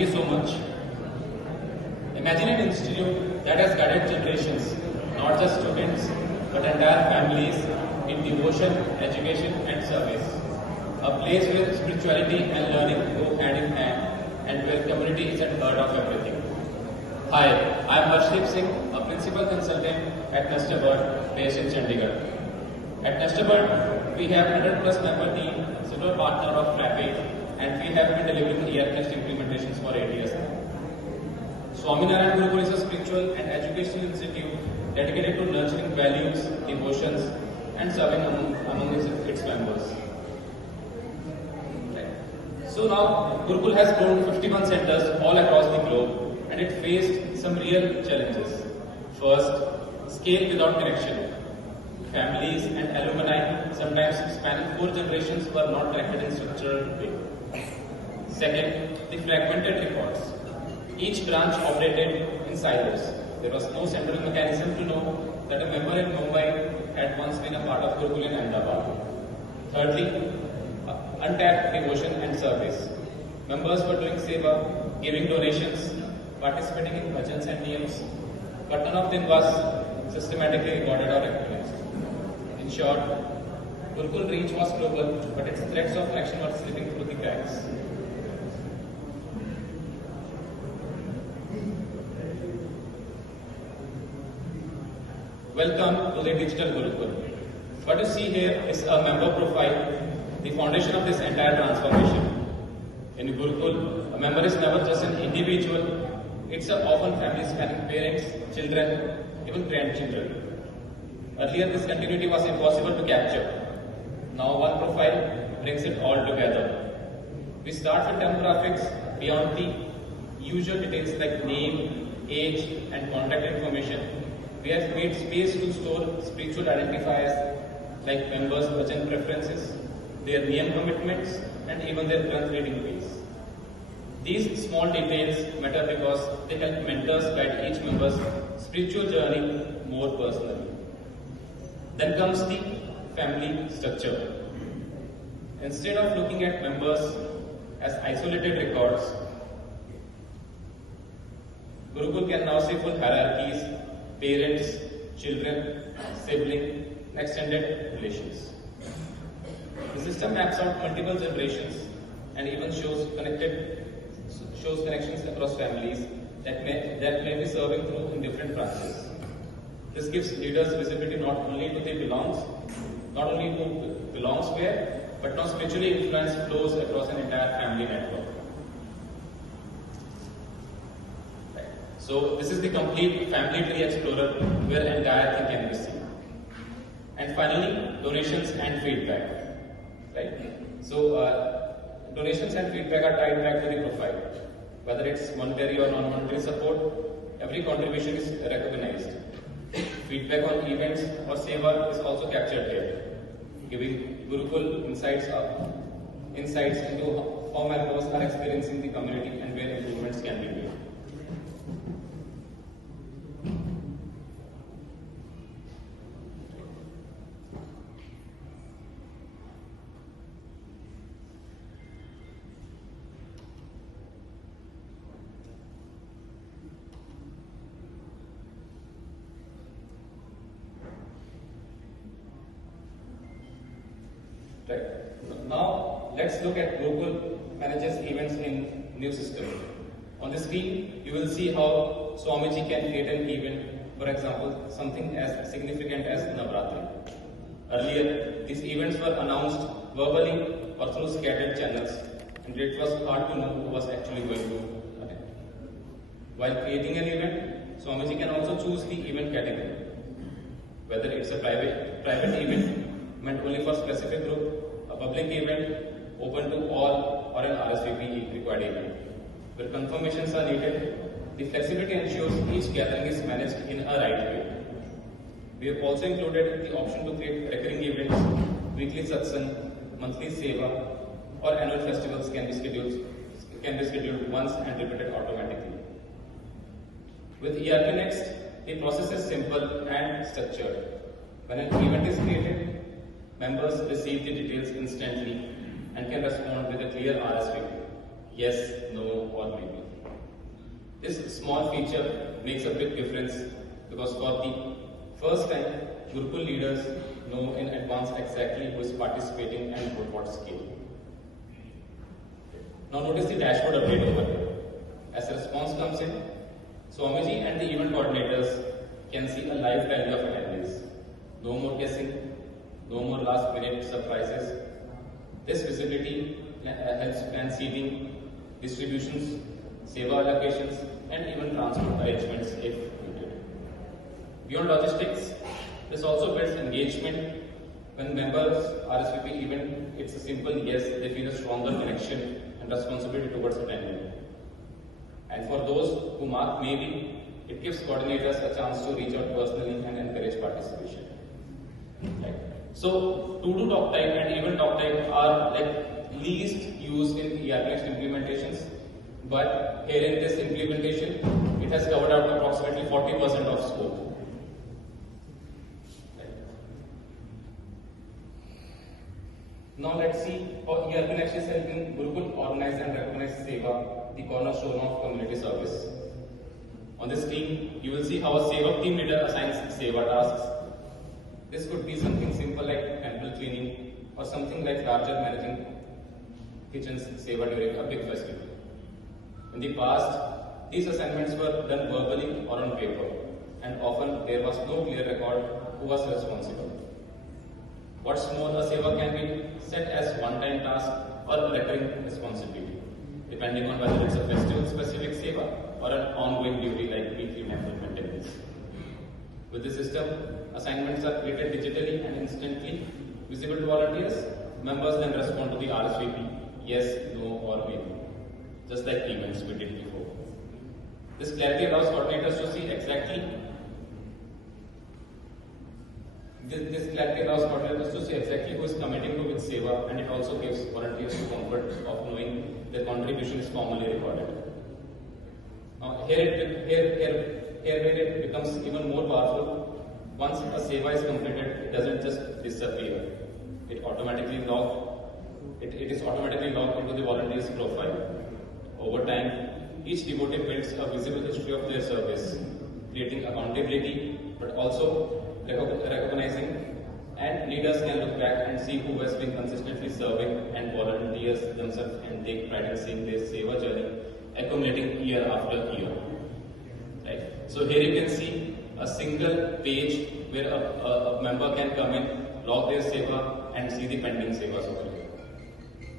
Thank you so much. Imagine an institute that has guided generations, not just students, but entire families in devotion, education and service. A place where spirituality and learning go hand in hand and where community is at the heart of everything. Hi, I am Harshdeep Singh, a principal consultant at NestorBird based in Chandigarh. At NestorBird, we have 100 plus member team, silver partner of Frappe, and we have been delivering ERPNext implementations for 8 years now. Swaminarayan Gurukul is a spiritual and educational institute dedicated to nurturing values, devotions, and serving among its members. So now, Gurukul has grown 51 centers all across the globe, and it faced some real challenges. First, scale without connection. Families and alumni, sometimes spanning 4 generations, were not connected in structural way. Second, the fragmented records. Each branch operated in silos. There was no central mechanism to know that a member in Mumbai had once been a part of Gurukul in Ahmedabad. Thirdly, untapped devotion and service. Members were doing seva, giving donations, participating in bhajans and niyams, but none of them was systematically recorded or recognized. In short, Gurukul reach was global, but its threads of connection were slipping through the cracks. Welcome to the digital Gurukul. What you see here is a member profile, the foundation of this entire transformation. In Gurukul, a member is never just an individual, it's a often family spanning parents, children, even grandchildren. Earlier, this continuity was impossible to capture. Now, one profile brings it all together. We start with demographics beyond the usual details like name, age, and contact information. We have made space to store spiritual identifiers like members' bhajan preferences, their niyam commitments, and even their Granth reading pace. These small details matter because they help mentors guide each member's spiritual journey more personally. Then comes the family structure. Instead of looking at members as isolated records, Gurukul can now see full hierarchies, parents, children, sibling, and extended relations. The system maps out multiple generations and even shows connections across families that may be serving through in different branches. This gives leaders visibility not only to who belongs where, but now spiritually influence flows across an entire family network. So this is the complete family tree explorer where the entire thing can be seen. And finally, donations and feedback. Right? So donations and feedback are tied back to the profile. Whether it's monetary or non-monetary support, every contribution is recognized. Feedback on events or seva is also captured here, giving Gurukul insights into how members are experiencing the community and where improvements can be made. Right. Now, let's look at Gurukul manages events in new system. On the screen, you will see how Swamiji can create an event, for example, something as significant as Navratri. Earlier, these events were announced verbally or through scattered channels, and it was hard to know who was actually going to attend. While creating an event, Swamiji can also choose the event category, whether it's a private event meant only for specific group, a public event open to all, or an RSVP required event. Where confirmations are needed, the flexibility ensures each gathering is managed in a right way. We have also included the option to create recurring events, weekly satsang, monthly seva, or annual festivals can be scheduled once and repeated automatically. With ERPNext, the process is simple and structured. When an event is created, members receive the details instantly and can respond with a clear RSVP, yes, no, or maybe. This small feature makes a big difference because for the first time, Gurukul leaders know in advance exactly who is participating and at what scale. Now notice the dashboard update over here. As a response comes in, Swamiji and the event coordinators can see a live tally of attendees. No more guessing, no more last minute surprises. This visibility helps plan seating, distributions, seva allocations, and even transport arrangements if needed. Beyond logistics, this also builds engagement. When members RSVP event, it's a simple yes, they feel a stronger connection and responsibility towards attending. And for those who mark maybe, it gives coordinators a chance to reach out personally and encourage participation. Right. So, to-do talk type and event talk type are like least used in ERPNext implementations, but here in this implementation, it has covered out approximately 40% of scope. Now let's see how ERPNext is helping Gurukul organize and recognize Seva, the cornerstone of community service. On the screen, you will see how a Seva team leader assigns Seva tasks. This could be something simple like temple cleaning or something like larger managing kitchen's Seva during a big festival. In the past, these assignments were done verbally or on paper, and often there was no clear record who was responsible. What's more, a Seva can be set as one-time task or a recurring responsibility, depending on whether it's a festival-specific Seva or an ongoing duty like weekly temple maintenance. With the system, assignments are created digitally and instantly visible to volunteers. Members then respond to the RSVP, yes, no, or maybe, just like events we did before. This clarity allows coordinators to see exactly who is committing to which Seva, and it also gives volunteers the comfort of knowing their contribution is formally recorded. Now, here where it becomes even more powerful. Once a Seva is completed, it doesn't just disappear. It is automatically logged into the volunteer's profile. Over time, each devotee builds a visible history of their service, creating accountability, but also recognizing, and leaders can look back and see who has been consistently serving, and volunteers themselves can take pride in seeing their Seva journey accumulating year after year. Right? So here you can see a single page where a member can come in, log their Seva, and see the pending Sevas over here.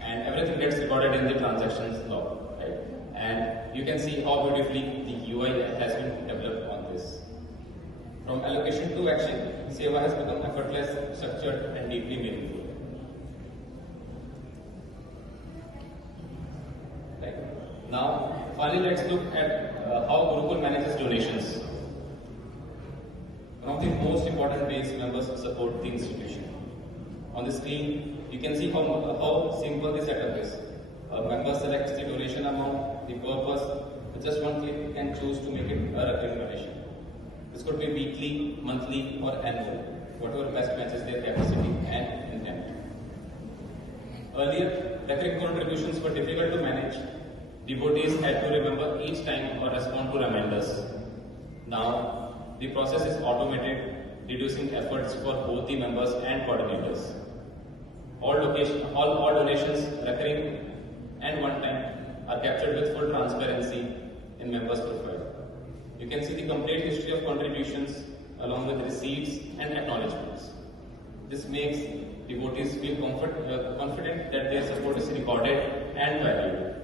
And everything gets recorded in the transactions log. Right? And you can see how beautifully the UI has been developed on this. From allocation to action, Seva has become effortless, structured, and deeply meaningful. Right. Now, finally, let's look at how Gurukul manages donations. One of the most important ways members support the institution. On the screen, you can see how simple the setup is. A member selects the donation amount, the purpose. With just one click, can choose to make it a recurring donation. This could be weekly, monthly, or annual, whatever best matches their capacity and intent. Earlier, recurring contributions were difficult to manage. Devotees had to remember each time or respond to reminders. Now, the process is automated, reducing efforts for both the members and coordinators. All donations, recurring and one-time, are captured with full transparency in members' profile. You can see the complete history of contributions along with receipts and acknowledgements. This makes devotees feel confident that their support is recorded and valued.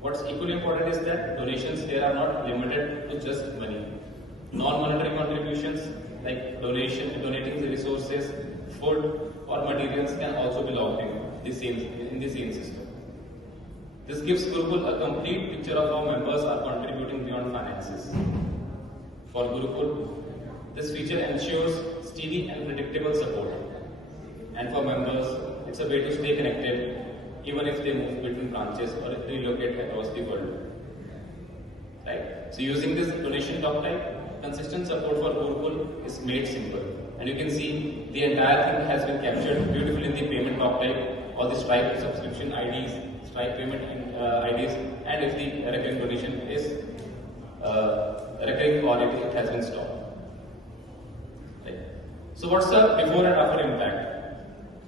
What's equally important is that donations here are not limited to just money. Non-monetary contributions like donating the resources, food, or materials can also be logged in the same system. This gives Gurukul a complete picture of how members are contributing beyond finances. For Gurukul, this feature ensures steady and predictable support. And for members, it's a way to stay connected even if they move between branches or relocate across the world. Right? So using this donation talk type, consistent support for Gurukul is made simple. And you can see the entire thing has been captured beautifully in the payment talk type, all the Stripe subscription IDs, strike payment IDs, and if the recurring donation is recurring or it has been stopped. Right. So what's the before and after impact?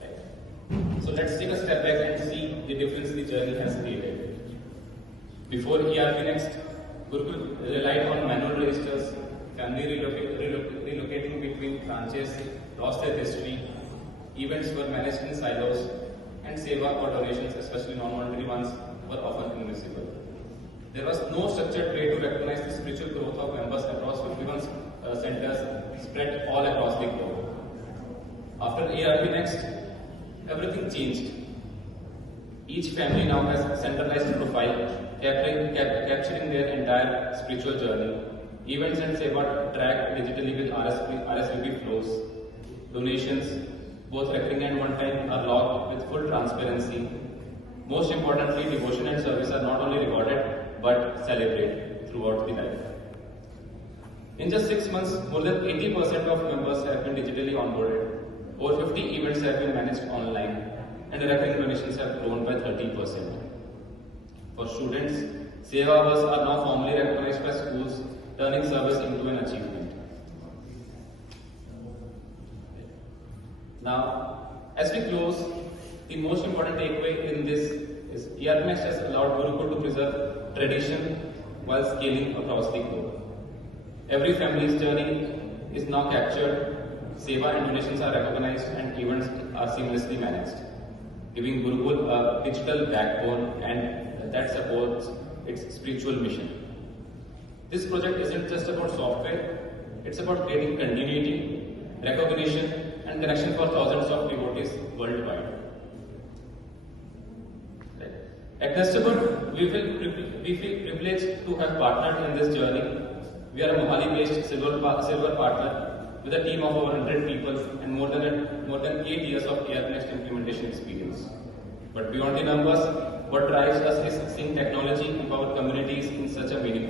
Right. So let's take a step back and see the difference the journey has created. Before ERPNext, Gurukul relied on manual registers, family relocating between branches, lost their history, events were managed in silos, and seva or donations, especially non-monetary ones, were often invisible. There was no structured way to recognize the spiritual growth of members across 51 centers spread all across the globe. After ERPNext, everything changed. Each family now has a centralized profile, capturing their entire spiritual journey. Events and seva tracked digitally with RSVP flows. Donations, both recurring and one-time, are logged with full transparency. Most importantly, devotion and service are not only recorded but celebrated throughout the life. In just 6 months, more than 80% of members have been digitally onboarded. Over 50 events have been managed online, and recurring donations have grown by 30%. For students, seva hours are now formally recognized by schools, turning service into an achievement. Now, as we close, the most important takeaway in this is ERPNext has allowed Gurukul to preserve tradition while scaling across the globe. Every family's journey is now captured, seva and donations are recognized, and events are seamlessly managed, giving Gurukul a digital backbone and that supports its spiritual mission. This project isn't just about software, it's about creating continuity, recognition, and connection for thousands of devotees worldwide. At NestorBird, we feel privileged to have partnered in this journey. We are a Mohali-based silver partner with a team of over 100 people and more than 8 years of ERPNext implementation experience. But beyond the numbers, what drives us is seeing technology empower communities in such a meaningful